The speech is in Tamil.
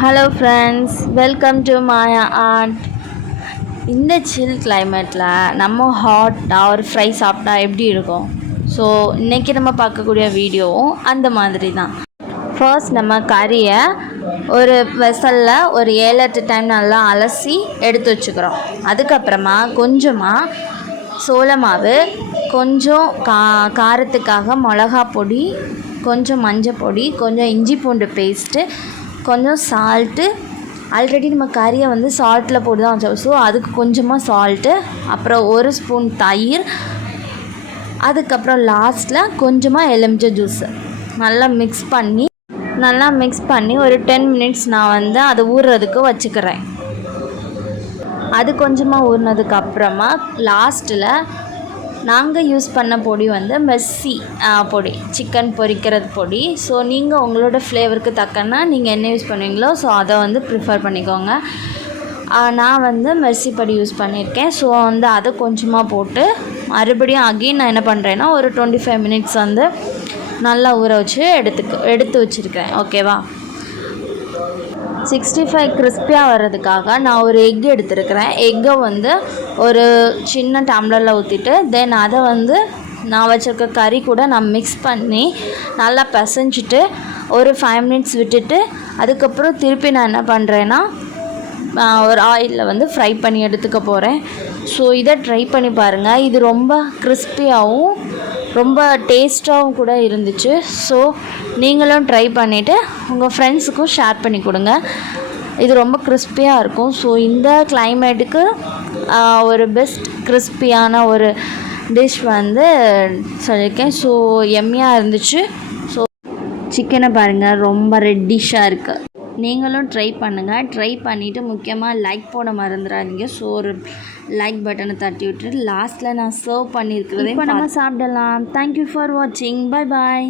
Hello friends, welcome to Maya art. இந்த சில் கிளைமேட்டில் நம்ம ஹாட்டாக ஒரு ஃப்ரை சாப்பிட்டா எப்படி இருக்கும்? ஸோ இன்றைக்கி நம்ம பார்க்கக்கூடிய வீடியோவும் அந்த மாதிரி தான். ஃபர்ஸ்ட் நம்ம கறியை ஒரு வெசலில் ஒரு 7-8 டைம் நல்லா அலசி எடுத்து வச்சுக்கிறோம். அதுக்கப்புறமா கொஞ்சமாக சோள மாவு, கொஞ்சம் காரத்துக்காக மிளகா பொடி, கொஞ்சம் மஞ்சள் பொடி, கொஞ்சம் இஞ்சி பூண்டு பேஸ்ட்டு, கொஞ்சம் சால்ட்டு. ஆல்ரெடி நம்ம கறியை சால்ட்டில் போட்டு தான் வச்சோம். ஸோ அதுக்கு கொஞ்சமாக சால்ட்டு, அப்புறம் 1 ஸ்பூன் தயிர், அதுக்கப்புறம் லாஸ்ட்டில் கொஞ்சமாக எலுமிச்சை ஜூஸு நல்லா மிக்ஸ் பண்ணி ஒரு 10 மினிட்ஸ் நான் அது ஊறுறதுக்கு வச்சுக்கிறேன். அது கொஞ்சமாக ஊறினதுக்கப்புறமா லாஸ்ட்டில் நாங்கள் யூஸ் பண்ண பொடி மெஸ்ஸி பொடி, சிக்கன் பொரிக்கிறது பொடி. ஸோ நீங்கள் உங்களோட ஃப்ளேவருக்கு தக்கன்னா நீங்கள் என்ன யூஸ் பண்ணுவீங்களோ ஸோ அதை ப்ரிஃபர் பண்ணிக்கோங்க. நான் மெர்சி பொடி யூஸ் பண்ணியிருக்கேன். ஸோ அதை கொஞ்சமாக போட்டு மறுபடியும் அகெயின் நான் என்ன பண்ணுறேன்னா ஒரு 25 மினிட்ஸ் நல்லா ஊற வச்சு எடுத்து வச்சுருக்கேன். ஓகேவா? 65 கிறிஸ்பியாக வர்றதுக்காக நான் ஒரு எக் எடுத்துருக்கிறேன். எக்கை ஒரு சின்ன டம்ளரில் ஊற்றிட்டு தென் அதை நான் வச்சுருக்க கறி கூட நான் மிக்ஸ் பண்ணி நல்லா பிசைஞ்சிட்டு ஒரு 5 மினிட்ஸ் விட்டுட்டு அதுக்கப்புறம் திருப்பி நான் என்ன பண்ணுறேன்னா ஒரு ஆயிலில் ஃப்ரை பண்ணி எடுத்துக்க போகிறேன். ஸோ இதை ட்ரை பண்ணி பாருங்கள். இது ரொம்ப கிறிஸ்பியாகவும் ரொம்ப டேஸ்ட்டாகவும் கூட இருந்துச்சு. ஸோ நீங்களும் ட்ரை பண்ணிவிட்டு உங்கள் ஃப்ரெண்ட்ஸுக்கும் ஷேர் பண்ணி கொடுங்க. இது ரொம்ப கிறிஸ்பியாக இருக்கும். ஸோ இந்த கிளைமேட்டுக்கு ஒரு பெஸ்ட் கிறிஸ்பியான ஒரு டிஷ் சொல்லியிருக்கேன். ஸோ எம்மியாக இருந்துச்சு. ஸோ சிக்கனை பாருங்கள், ரொம்ப ரெட்டிஷாக இருக்குது. நீங்களும் ட்ரை பண்ணுங்கள். ட்ரை பண்ணிவிட்டு முக்கியமாக லைக் போட மறந்துடாதீங்க. ஸோ ஒரு லைக் பட்டனை தட்டி விட்டுட்டு லாஸ்ட்டில் நான் சர்வ் பண்ணியிருக்கிறதே இப்போ நம்ம சாப்பிடலாம். தேங்க்யூ ஃபார் வாட்சிங். Bye bye.